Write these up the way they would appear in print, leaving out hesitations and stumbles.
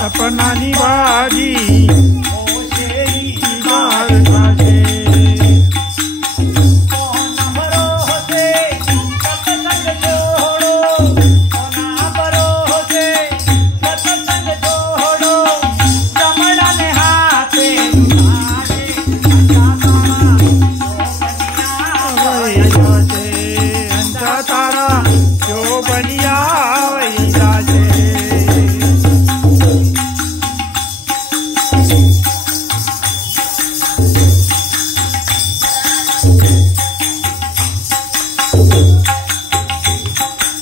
सपनानी भाजी बार भाजे तारा जो बनिया वही जाजे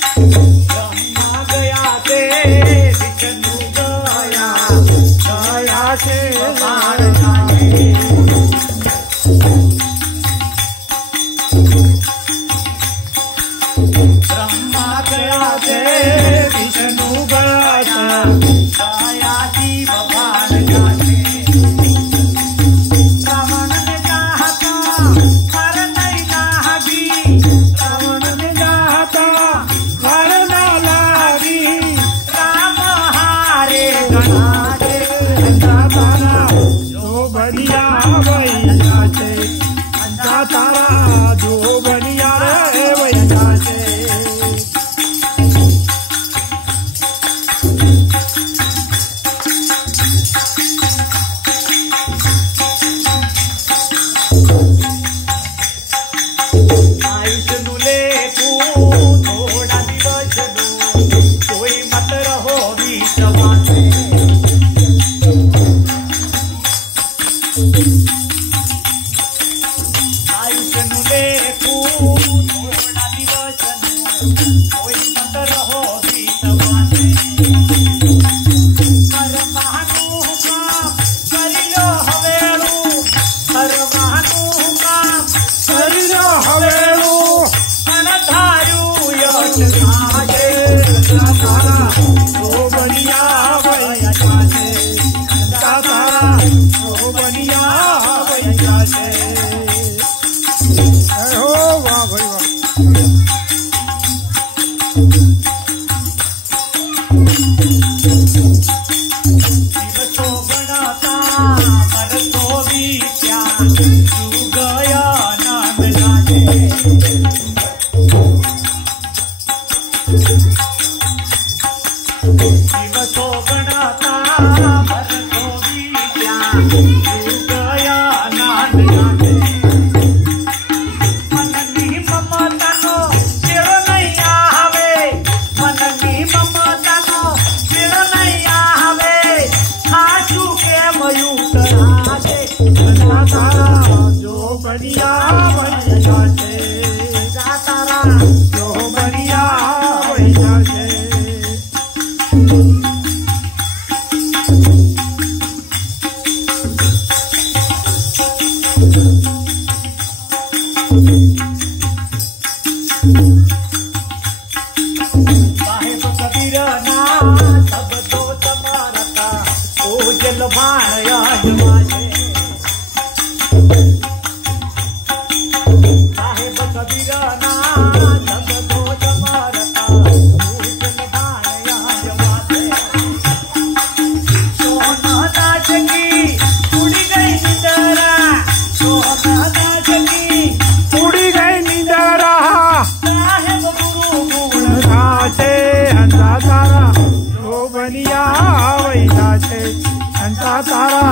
ब्रह्मा गया से विष्णु गया गया से बाहर जाए ब्रह्मा गया से विष्णु गया गया जीव भान जाते रावण ने चाहता मर नहीं लागी रावण ने चाहता मर न लागी राम हारे गणा दे तारा जो बनिया वही जाते तारा जो बनिया रे वही जाते जो बनिया वही जाते तारा जो बनिया वही जाते साहेब कबीर ना सब तो तुम्हारा था ओ जल भाण माझे साहेब कबीर ना सब तो तुम्हारा था ओ जल भाण माझे सोना नाच की उड़ी गई निंदरा सोना नाच की उड़ी गई निंदरा साहेब गुरु गुण गाते हंसा तारा जो बनिया वही जाते हंसा तारा